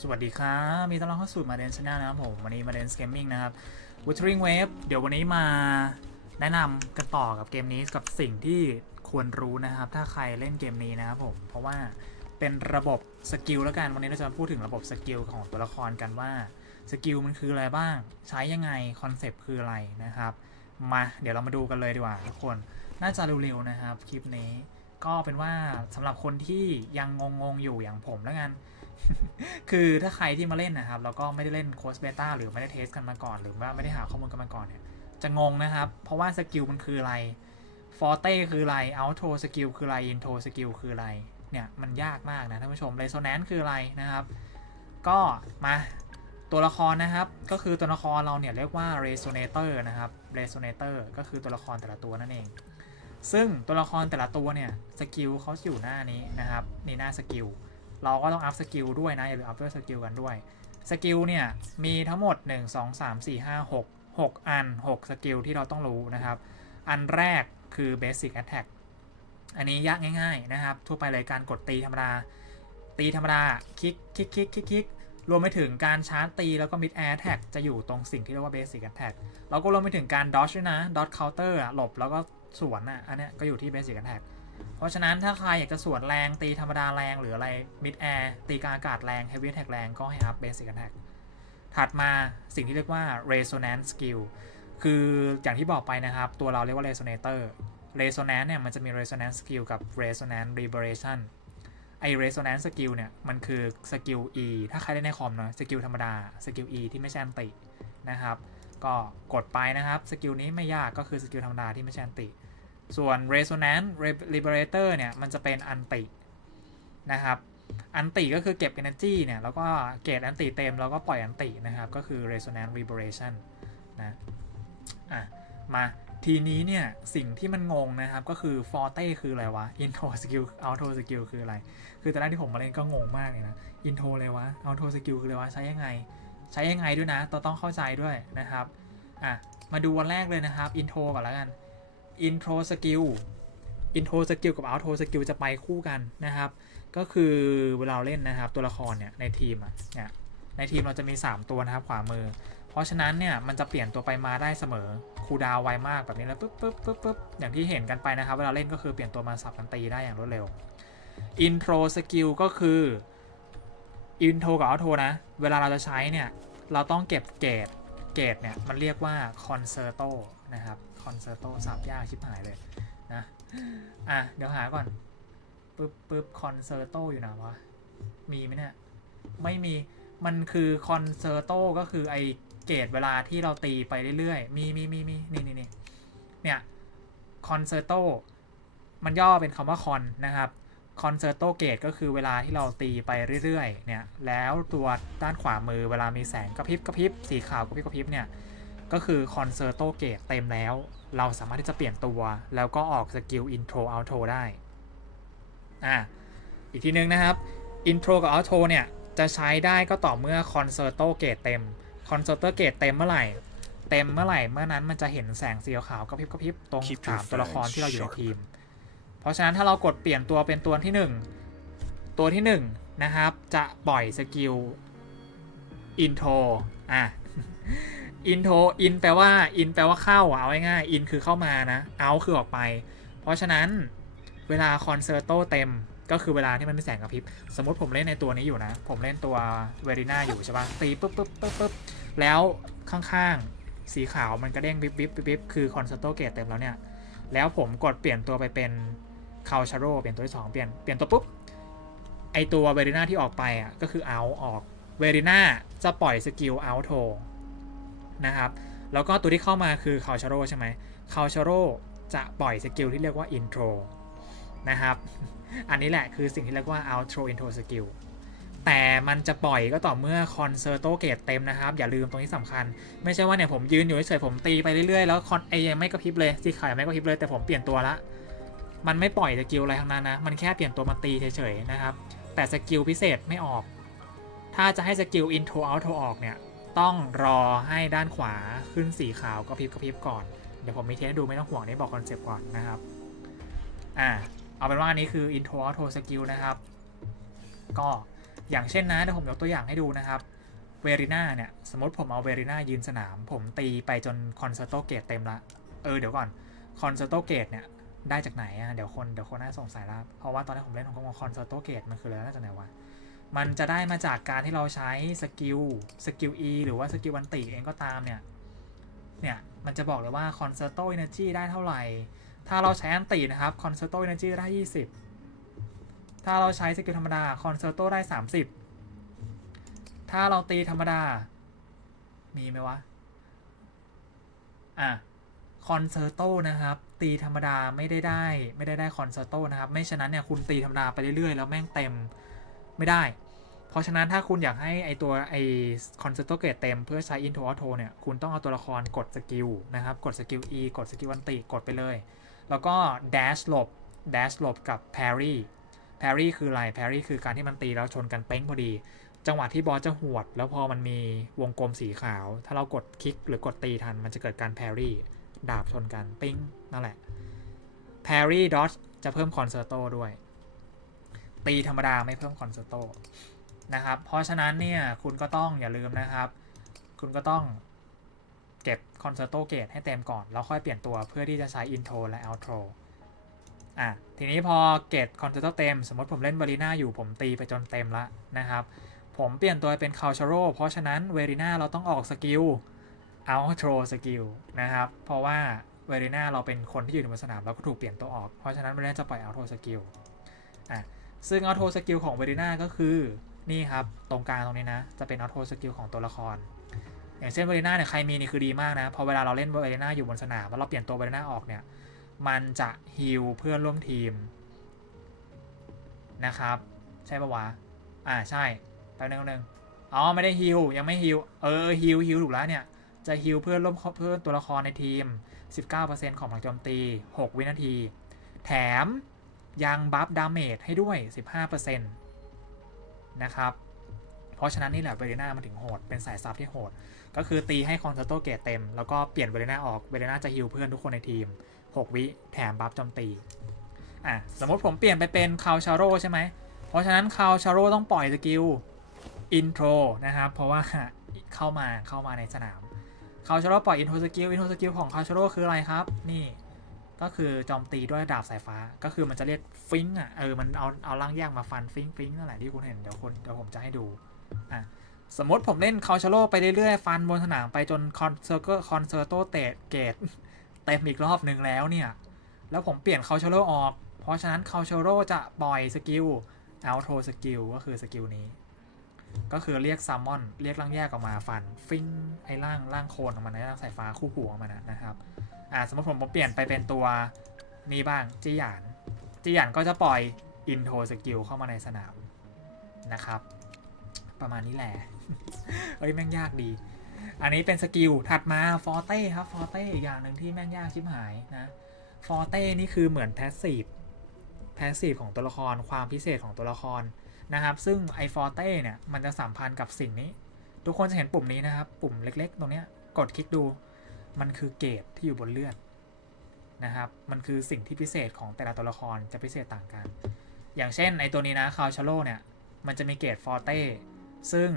สวัสดีครับมีต้อนรับเข้าสู่มาเดนชแนลนะครับผมวันนี้มาเดนสเกมมิ่งนะครับ Wuthering Wave เดี๋ยววันนี้มาแนะนำกันต่อกับเกมนี้กับสิ่งที่ควรรู้นะครับ ถ้าใครเล่นเกมนี้นะครับผมเพราะว่าเป็นระบบสกิลแล้วกันวันนี้เราจะมาพูดถึงระบบสกิลของตัวละครกันว่าสกิลมันคืออะไรบ้าง ใช้ยังไงคอนเซปต์คืออะไรนะครับมาเดี๋ยวเรามาดูกันเลยดีกว่าทุกคนน่าจะเร็วๆนะครับคลิปนี้ ก็เป็นว่าสำหรับคนที่ยังงงๆอยู่อย่างผมแล้วกัน คือถ้าใครที่มาเล่นนะครับ แล้วก็ไม่ได้เล่นโค้ชเบต้าหรือไม่ได้เทสกันมาก่อน หรือว่าไม่ได้หาข้อมูลกันมาก่อนเนี่ย จะงงนะครับ เพราะว่าสกิลมันคืออะไรฟอร์เต้คืออะไรเอัลโทสกิลคืออะไรอินโทสกิลคืออะไร เนี่ย มันยากมากนะท่านผู้ชมเรโซแนนซ์คืออะไรนะครับ ก็มาตัวละครนะครับ ก็คือตัวละครเราเนี่ยเรียกว่า Resonator นะครับ Resonator ก็คือตัวละครแต่ละตัวนั่นเอง ซึ่งตัวละครแต่ละตัวเนี่ยสกิลเขาจะอยู่หน้านี้นะครับในหน้าสกิล เราก็ต้องอัพสกิลด้วยนะอย่าลืมอัพด้วยสกิลกันด้วยสกิลเนี่ยมีทั้งหมด 1 2 3 4 5 6 6 อัน 6 สกิลที่เราต้องรู้นะครับ อันแรกคือ Basic Attack อันนี้ยากง่าย ๆนะครับ ทั่วไปเลยการกดตีธรรมดา ตีธรรมดาคลิกคลิกคลิกคลิกคลิกรวมไปถึงการชาร์จตีแล้วก็ Mid Air Attack จะอยู่ตรงสิ่งที่เรียกว่า Basic Attack แล้วก็รวมไปถึงการ Dodge ด้วยนะ Dodge Counter หลบแล้วก็สวนอะอันนี้ก็อยู่ที่ Basic Attack เพราะฉะนั้นถ้าใครอยากจะสวนแรงตีธรรมดาแรงหรืออะไร Mid Air ตีกลางอากาศแรง Heavy Attack แรงก็ให้อัพ Basic Attack ถัดมาสิ่งที่เรียกว่า Resonance Skill คืออย่างที่บอกไปนะครับ ตัวเราเรียกว่า Resonator Resonance เนี่ยมันจะมี Resonance Skill กับ Resonance Liberation ไอ Resonance Skill เนี่ยมันคือสกิล E ถ้าใครได้ในคอมเนาะสกิลธรรมดาสกิล E ที่ไม่ใช่อันตินะครับ ก็กดไปนะครับสกิลนี้ไม่ยากก็คือสกิลธรรมดาที่ไม่ใช่อันติ ส่วน Resonance Liberator เนี่ยมันจะเป็นอันตินะครับอันติก็คือเก็บ energy เนี่ยแล้วก็เกรดอันติเต็มแล้วก็ปล่อยอันตินะครับ ก็คือ Resonance Liberation นะอะมาทีนี้เนี่ยสิ่งที่มันงงนะครับก็คือ Forte คืออะไรวะ Intro Skill Auto Skill คืออะไร คือตอนแรกที่ผมมาเล่นก็งงมากเลยนะ Intro เลยวะ Auto Skill คืออะไรวะ ใช้ยังไง ใช้ยังไงด้วยนะต้องต้องเข้าใจด้วยนะครับอะมาดูวันแรกเลยนะครับ Intro ก่อนแล้วกัน Intro Skill Intro Skill กับ Outro Skill จะไปคู่กันนะครับ ก็คือเวลาเล่นนะครับตัวละครเนี่ยในทีมอะเนี่ยในทีมเราจะมี 3 ตัวนะครับขวามือ เพราะฉะนั้นเนี่ยมันจะเปลี่ยนตัวไปมาได้เสมอคูดาวไวมากแบบนี้แล้วปุ๊บปุ๊บปุ๊บปุ๊บอย่างที่เห็นกันไปนะครับ เวลาเล่นก็คือเปลี่ยนตัวมาสับกันตีได้อย่างรวดเร็ว Intro Skill ก็คือ Intro กับ Outro นะ เวลาเราจะใช้เนี่ย เราต้องเก็บเกรด เกรดเนี่ย มันเรียกว่า Concerto นะครับ Concerto สับยากชิบหายเลยนะอะเดี๋ยวหาก่อนปึ๊บปึ๊บ Concerto อยู่ไหนวะมีไหมเนี่ยไม่มีมันคือ Concerto ก็คือไอเกรดเวลาที่เราตีไปเรื่อยๆ มีมีมีมีนี่นี่นี่เนี่ย Concerto มันย่อเป็นคำว่า con นะครับคอนเซอร์โตเกตก็คือเวลาที่เราตีไปเรื่อยๆ เนี่ย แล้วตัวด้านขวามือเวลามีแสงกระพริบกระพริบสีขาวกระพริบกระพริบเนี่ย ก็คือคอนเซอร์โตเกตเต็มแล้ว เราสามารถที่จะเปลี่ยนตัว แล้วก็ออกสกิลอินโทรอัลโทได้ อะ อีกทีนึงนะครับอินโทรกับอัลโทเนี่ยจะใช้ได้ก็ต่อเมื่อคอนเซอร์โตเกตเต็มคอนเซอร์โตเกตเต็มเมื่อไหร่ เต็มเมื่อไหร่เมื่อนั้นมันจะเห็นแสงสีขาวกระพริบกระพริบตรง Keep สาม your ตัวละคร phone ที่เราอยู่ใน sharp ทีม เพราะฉะนั้นถ้าเรากดเปลี่ยนตัวเป็นตัวที่ 1 ตัวที่ 1 นะครับ จะปล่อยสกิลอินโทรอะ อินโทอินแปลว่าอินแปลว่าเข้าเอาง่ายอินคือเข้ามานะเอาคือออกไป เพราะฉะนั้นเวลาคอนเซอร์โตเต็มก็คือเวลาที่มันมีแสงกระพริบ สมมติผมเล่นในตัวนี้อยู่นะ ผมเล่นตัวเวริน่าอยู่ใช่ปะตีปุ๊บปุ๊บปุ๊บปุ๊บแล้วข้างๆ สีขาวมันกระเด้งวิบวิบวิบวิบคือคอนเซอร์โตเกตเต็มแล้วเนี่ย แล้วผมกดเปลี่ยนตัวไปเป็นคา c ชาโรเปลี่ยนตัวที่สองเปลี่ยนเปลี่ยนตัวปุ๊บไอตัวเวริน่าที่ออกไปอะก็คือเอาออกเวริน่าจะปล่อยสกิลเอาโท นะครับ แล้วก็ตัวที่เข้ามาคือคาชาโรใช่ไหมคาชาโรจะปล่อยสกิลที่เรียกว่าอินโทรนะครับ อันนี้แหละคือสิ่งที่เรียกว่า outro intro skill แต่มันจะปล่อยก็ต่อเมื่อคอนเซอร์โตเกตเต็มนะครับ อย่าลืมตรงนี้สำคัญ ไม่ใช่ว่าเนี่ยผมยืนอยู่เฉยๆผมตีไปเรื่อยๆ แล้วคอนไอยังไม่กระพริบเลยสีขาวยังไม่กระพริบเลยแต่ผมเปลี่ยนตัวละ มันไม่ปล่อยสกิลอะไรทั้งนั้นนะ มันแค่เปลี่ยนตัวมาตีเฉยๆนะครับ แต่สกิลพิเศษไม่ออก ถ้าจะให้สกิล intro outro ออกเนี่ย ต้องรอให้ด้านขวาขึ้นสีขาวกระพริบกระพริบก่อน เดี๋ยวผมมีเทสดูไม่ต้องห่วงนี่บอกคอนเซปต์ก่อนนะครับ อ่า เอาเป็นว่าอันนี้คือ intro outro skill นะครับ ก็อย่างเช่นนะเดี๋ยวผมยกตัวอย่างให้ดูนะครับเวริน่าเนี่ย สมมติผมเอาเวริน่ายืนสนาม ผมตีไปจนคอนเซ r โตเกตเต็มละ เออเดี๋ยวก่อนคอนเซ r โตเกตเนี่ย ได้จากไหนอะเดี๋ยวคนเดี๋ยวคนน่าสงสัยล้วเพราะว่าตอนนี้ผมเล่นผมก็มองคอนเซ r โตเกตมันคืออะไรน่าจากไหนวะ มันจะได้มาจากการที่เราใช้สกิลสกิล E หรือว่าสกิลวันติเองก็ตามเนี่ย เนี่ย มันจะบอกเลยว่า c o n c e r t o Energy ได้เท่าไหร่ ถ้าเราใช้อันตินะครับ c o n c e r t o Energy ได้ 20 ถ้าเราใช้สกิลธรรมดา c o n c e r t o ได้ 30 ถ้าเราตีธรรมดา มีไหมวะ อะคอนเซอร์โตนะครับ ตีธรรมดาไม่ได้ได้ ไม่ได้ได้คอนเซอร์โตนะครับ ไม่ฉะนั้นเนี่ยคุณตีธรรมดาไปเรื่อยๆ แล้วแม่งเต็ม ไม่ได้ เพราะฉะนั้นถ้าคุณอยากให้ไอตัวไอคอนเซอร์โตเกตเต็มเพื่อใช้อินโทรออโทเนี่ยคุณต้องเอาตัวละครกดสกิลนะครับ กดสกิล E กดสกิลวันติกดไปเลย แล้วก็ dash หลบ dash หลบกับ parry parry คืออะไร parry คือการที่มันตีแล้วชนกันเป้งพอดี จังหวะที่บอสจะหวด แล้วพอมันมีวงกลมสีขาว ถ้าเรากดคลิกหรือกดตีทันมันจะเกิดการ parry ดาบชนกันปิ้งนั่นแหละ parry dodge จะเพิ่มคอนเซอร์โตด้วย ตีธรรมดาไม่เพิ่มคอนเซอร์โตนะครับ เพราะฉะนั้นเนี่ยคุณก็ต้องอย่าลืมนะครับ คุณก็ต้องเก็บคอนเซอร์โตเกตให้เต็มก่อน แล้วค่อยเปลี่ยนตัวเพื่อที่จะใช้อินโทรและ o u t r o อะทีนี้พอเกตคอนเซอร์โตเต็ม สมมติผมเล่นวารีนาอยู่ผมตีไปจนเต็มละนะครับผมเปลี่ยนตัวเป็นคา u ชโรเพราะฉะนั้นเวรีนาเราต้องออกสกิล outro สกิลนะครับ เพราะว่าเวรีนาเราเป็นคนที่อยู่ในสนามเราก็ถูกเปลี่ยนตัวออก เพราะฉะนั้นเวรีนาจะปล่อย outro สกิลอะ ซึ่ง outro สกิลของเวรีนาก็คือนี่ครับตรงกลางตรงนี้นะ จะเป็น outro สกิลของตัวละคร อย่างเช่นเวรีนาเนี่ยใครมีนี่คือดีมากนะพอเวลาเราเล่นเวรีนาอยู่บนสนามแล้วเราเปลี่ยนตัวเวรีนาออกเนี่ยมันจะฮิลเพื่อนร่วมทีมนะครับ ใช่ปะวะอ่าใช่แป๊บนึงแป๊บนึงอ๋อไม่ได้ฮิลยังไม่ฮิลเออฮิลฮิลถูกแล้วเนี่ยจะฮิลเพื่อนร่วมเพื่อนตัวละครในทีม 19%ของพลังโจมตี 6 วินาที แถม ยังบัฟดาเมจให้ด้วย 15%นะครับ เพราะฉะนั้นนี่แหละเวเรน่ามันถึงโหด เป็นสายซับที่โหด ก็คือตีให้คอนเซอร์โตเกตเต็ม แล้วก็เปลี่ยนเวเรน่าออก เวเรน่าจะฮิลเพื่อนทุกคนในทีม 6 วิแถมบัฟโจมตี อะ สมมติผมเปลี่ยนไปเป็นคาวชาโร่ใช่ไหม เพราะฉะนั้นคาวชาโร่ต้องปล่อยสกิลอินโทรนะครับ เพราะว่าเข้ามาเข้ามาในสนามคาวชาโร่ปล่อยอินโทรสกิลอินโทรสกิลของคาวชาโร่คืออะไรครับ นี่ ก็คือโจมตีด้วยดาบสายฟ้า ก็คือมันจะเรียกฟิงอะเออมันเอาเอาล่างแยกมาฟันฟิงฟิงนั่นแหละที่คุณเห็นเดี๋ยวคนเดี๋ยวผมจะให้ดูอะสมมติผมเล่นคาชโร่ไปเรื่อยๆ ฟันบนสนามไปจนคอนเซอร์เกอร์คอนเซอร์โตเตตเกตเต็มอีกรอบหนึ่งแล้วเนี่ย แล้วผมเปลี่ยนคาชโร่ออก เพราะฉะนั้นคาชโร่จะปล่อยสกิลเอาโทสกิลก็คือสกิลนี้ ก็คือเรียกซัมมอน เรียกร่างแยกออกมาฟัน ฟิงไอ้ร่างร่างโคนออกมาในร่างสายฟ้าคู่หูออกมานะนะครับ อ่าสมมติผมผมเปลี่ยนไปเป็นตัวนี้บ้างจีหยานจีหยานก็จะปล่อยอินโทรสกิลเข้ามาในสนามนะครับ ประมาณนี้แหละเฮ้ยแม่งยากดี อันนี้เป็นสกิลถัดมาฟอร์เต้ครับฟอร์เต้อีกอย่างหนึ่งที่แม่งยากชิบหายนะฟอร์เต้นี่คือเหมือนแพสซีฟแพสซีฟของตัวละครความพิเศษของตัวละครนะครับ ซึ่งไอฟอร์เต้เนี่ยมันจะสัมพันธ์กับสิ่งนี้ ทุกคนจะเห็นปุ่มนี้นะครับ ปุ่มเล็ก ๆ ตรงเนี้ยกดคลิกดู มันคือเกรดที่อยู่บนเลือดนะครับ มันคือสิ่งที่พิเศษของแต่ละตัวละครจะพิเศษต่างกัน อย่างเช่นไอตัวนี้นะคาวชาโลเนี่ย มันจะมีเกรดฟอร์เต้ ซึ่ง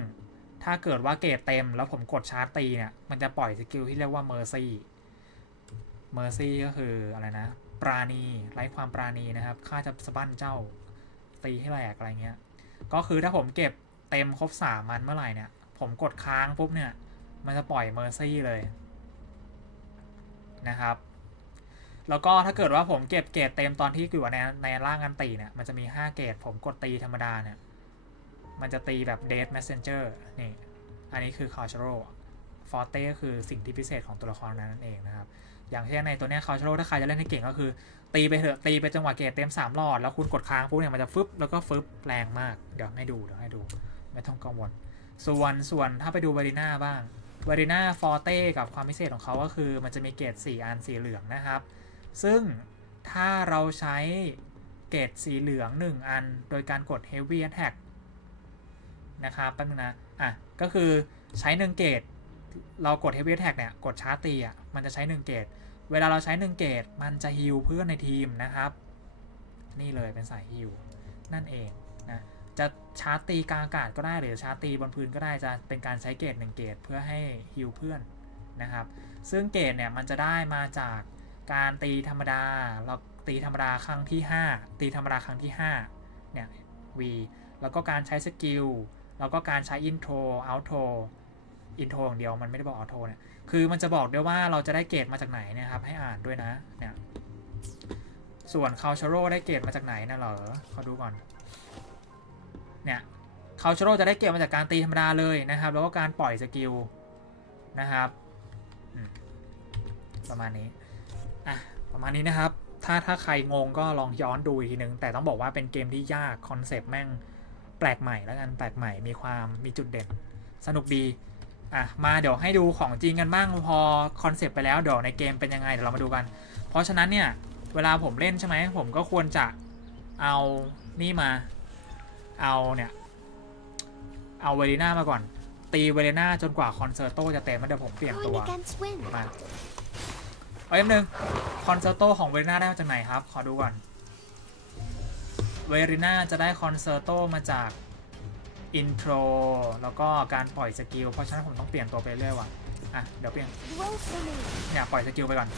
ถ้าเกิดว่าเกรดเต็มแล้วผมกดชาร์จตีเนี่ย มันจะปล่อยสกิลที่เรียกว่าเมอร์ซี่ เมอร์ซี่ก็คืออะไรนะ ปราณีไร้ความปราณีนะครับข้าจะสะบั้นเจ้าตีให้แหลกอะไรเงี้ย ก็คือถ้าผมเก็บเต็มครบสามมันเมื่อไหร่เนี่ย ผมกดค้างปุ๊บเนี่ย มันจะปล่อยเมอร์ซี่เลย นะครับ แล้วก็ถ้าเกิดว่าผมเก็บเกรดเต็มตอนที่อยู่ในในร่างกันตีเนี่ย มันจะมี 5 เกรดผมกดตีธรรมดาเนี่ย มันจะตีแบบ Dead Messenger นี่ อันนี้คือ c a l c h a r o Forte ก็คือสิ่งที่พิเศษของตัวละครนั้นนั่นเองนะครับอย่างเช่นในตัวเนี้ย c a l c h a r o ถ้าใครจะเล่นให้เก่งก็คือ ตีไปเถอะตีไปจังหวะเกรดเต็ม3หลอดแล้วคุณกดค้างปุ๊บเนี่ยมันจะฟึบแล้วก็ฟึบแรงมาก เดี๋ยวให้ดูเดี๋ยวให้ดู ไม่ต้องกังวลส่วนส่วนถ้าไปดูวารีน่าบ้าง วารีนาฟอร์เต้กับความพิเศษของเขาก็คือมันจะมีเกรด4อันสีเหลืองนะครับ ซึ่งถ้าเราใช้เกรดสีเหลือง 1 อัน โดยการกด Heavy Attack นะครับแป๊บนึงนะ อะ ก็คือใช้1เกรดเรากด Heavy Attack เนี่ย กดชาร์ตีอะ มันจะใช้1เกรดเวลาเราใช้1เกรดมันจะฮิลเพื่อนในทีมนะครับ นี่เลยเป็นสายฮิลนั่นเองนะ จะชาร์จตีกลางอากาศก็ได้หรือชาร์จตีบนพื้นก็ได้จะเป็นการใช้เกรดหนึ่งเกรดเพื่อให้ฮิลเพื่อนนะครับ ซึ่งเกรดเนี่ยมันจะได้มาจากการตีธรรมดาเราตีธรรมดาครั้งที่ 5 ตีธรรมดาครั้งที่5เนี่ย V แล้วก็การใช้สกิลแล้วก็การใช้อินโทรเอาโทรอินโทรอย่างเดียวมันไม่ได้บอกเอาโทรเนี่ยคือมันจะบอกด้วยว่าเราจะได้เกรดมาจากไหนนะครับ ให้อ่านด้วยนะเนี่ยส่วน cultural ได้เกรดมาจากไหนนะเหรอขอดูก่อน เนี่ย cultural จะได้เกรดมาจากการตีธรรมดาเลยนะครับ แล้วก็การปล่อยสกิลนะครับประมาณนี้อะประมาณนี้นะครับ ถ้าถ้าใครงงก็ลองย้อนดูอีกทีนึง แต่ต้องบอกว่าเป็นเกมที่ยากคอนเซปต์แม่งแปลกใหม่แล้วกันแปลกใหม่มีความมีจุดเด่น สนุกดีอะมาเดี๋ยวให้ดูของจริงกันบ้างพอคอนเซปต์ไปแล้วเดี๋ยวในเกมเป็นยังไงเดี๋ยวเรามาดูกัน เพราะฉะนั้นเนี่ยเวลาผมเล่นใช่ไหมผมก็ควรจะเอานี่มา เอาเนี่ย เอาเวลิน่ามาก่อน ตีเวลิน่าจนกว่าคอนเสิร์โตจะเต็มแล้วเดี๋ยวผมเปลี่ยนตัว Going against wind. มาเอาเอ็มหนึ่งคอนเสิร์โตของเวริน่าได้มาจากไหนครับ ขอดูก่อน เวริน่าจะได้คอนเสิร์โตมาจากอินโทรแล้วก็การปล่อยสกิลเพราะฉะนั้นผมต้องเปลี่ยนตัวไปเรื่อยว่ะอะเดี๋ยวเปลี่ยน Roll for me. เนี่ยปล่อยสกิลไปก่อน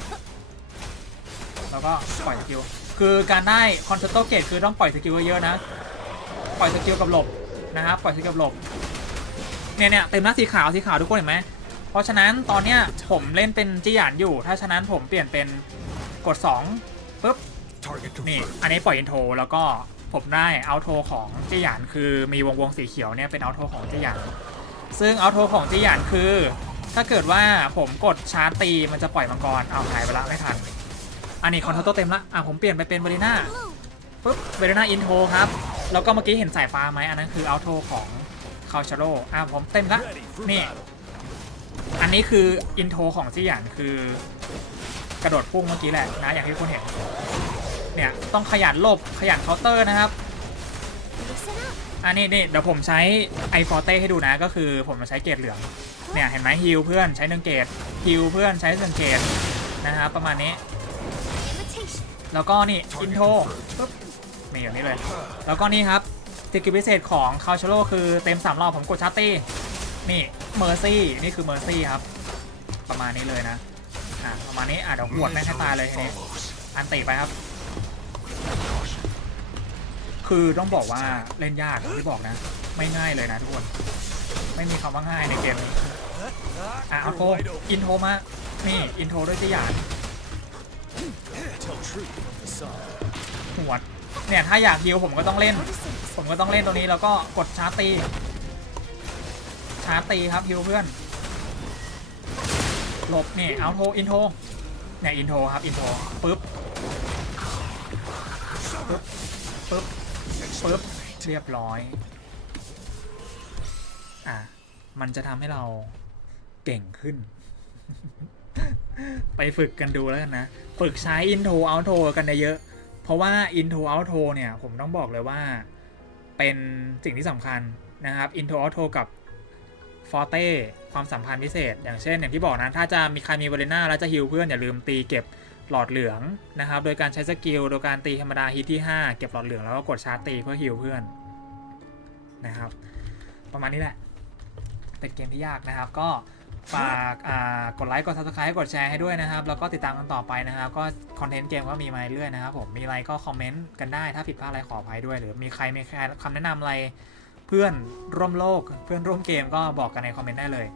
แล้วก็ปล่อยสกิลคือการได้คอนเสิร์โตเกตคือต้องปล่อยสกิลเยอะๆนะ ปล่อยสกิลกับหลบนะครับปล่อยสกิลกับหลบเนี่ยเนี่ยเต็มหน้าสีขาวสีขาวทุกคนเห็นไหมเพราะฉะนั้นตอนเนี้ยผมเล่นเป็นจิหยานอยู่ ถ้าฉะนั้นผมเปลี่ยนเป็นกด2ปุ๊บนี่อันนี้ปล่อยอินโทรแล้วก็ผมได้เอาโทรของจิหยานคือมีวงวงสีเขียวเนี่ยเป็นเอาโทรของจิหยานซึ่งเอาโทรของจิหยานคือ ถ้าเกิดว่าผมกดชาร์ตีมันจะปล่อยมังกรเอาหายไปละไม่ทันอันนี้คอนโทรเต็มละอะผมเปลี่ยนไปเป็นเบริน่าปุ๊บเบริน่าอินโทรครับ แล้วก็เมื่อกี้เห็นสายฟ้าไหมอันนั้นคือเอาโทของคาชาโรอะผมเต็มละนี่ อันนี้คืออินโทรของจิหยานคือกระโดดพุ่งเมื่อกี้แหละนะอย่างที่ทุกคนเห็น เนี่ยต้องขยันลบขยันเคาน์เตอร์นะครับอันนี้นี่เดี๋ยวผมใช้ไอฟอเต้ให้ดูนะก็คือผมมาใช้เกรดเหลือง เนี่ยเห็นไหมฮิลเพื่อนใช้หนึ่งเกรดฮิลเพื่อนใช้หนึ่งเกรดนะครับประมาณนี้ แล้วก็นี่อินโทรปุ๊บ นี่อย่างนี้เลย แล้วก็นี่ครับสกิลพิเศษของคาชโ o คือเต็มสามรอบผมกดชาร์ตี้นี่เมอร์ซี่นี่คือเมอร์ซี่ครับ ประมาณนี้เลยนะอะประมาณนี้อะเดี๋ยวหวดแม่งให้ตายเลยทีนี้อันติไปครับ คือต้องบอกว่าเล่นยากที่บอกนะ ไม่ง่ายเลยนะทุกคนไม่มีคำว่าง่ายในเกมนี้อะเอาโทร You're wide open. อินโทรมานี่อินโทรด้วยจิหยาน Tell truth from the sun. หวด เนี่ยถ้าอยากฮิวผมก็ต้องเล่น ผมก็ต้องเล่นตัวนี้แล้วก็กดชาร์จตีชาร์จตีครับฮิวเพื่อนหลบนี่เอาโทอินโทเนี่ยอินโทครับอินโทปึ๊บปึ๊บปึ๊บปึ๊บเรียบร้อยอะมันจะทำให้เราเก่งขึ้น ไปฝึกกันดูแล้วกันนะ ฝึกใช้อินโทรเอาโทรกันเยอะ เพราะว่าอินโทรเอาโทเนี่ยผมต้องบอกเลยว่าเป็นสิ่งที่สำคัญนะครับอินโทรเอาโทกับฟอร์เต้ความสัมพันธ์พิเศษ อย่างเช่น อย่างที่บอกนะถ้าจะมีใครมีเวเลน่าแล้วจะฮิลเพื่อนอย่าลืมตีเก็บหลอดเหลืองนะครับ โดยการใช้สกิลโดยการตีธรรมดาฮิตที่ 5 เก็บหลอดเหลืองแล้วก็กดชาร์จตีเพื่อฮิลเพื่อนนะครับ ประมาณนี้แหละเป็นเกมที่ยากนะครับก็ ฝากกดไลค์กด subscribe กดแชร์ให้ด้วยนะครับ แล้วก็ติดตามกันต่อไปนะครับ ก็คอนเทนต์เกมก็มีมาเรื่อยนะครับผมมีอะไรก็คอมเมนต์กันได้ถ้าผิดพลาดอะไรขออภัยด้วย หรือมีใครมีคำแนะนำอะไรเพื่อนร่วมโลกเพื่อนร่วมเกมก็บอกกันในคอมเมนต์ได้เลย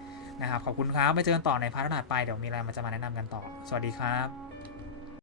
นะครับขอบคุณครับไปเจอกันต่อในพาร์ทถัดไปเดี๋ยวมีอะไรมันจะมาแนะนำกันต่อ สวัสดีครับ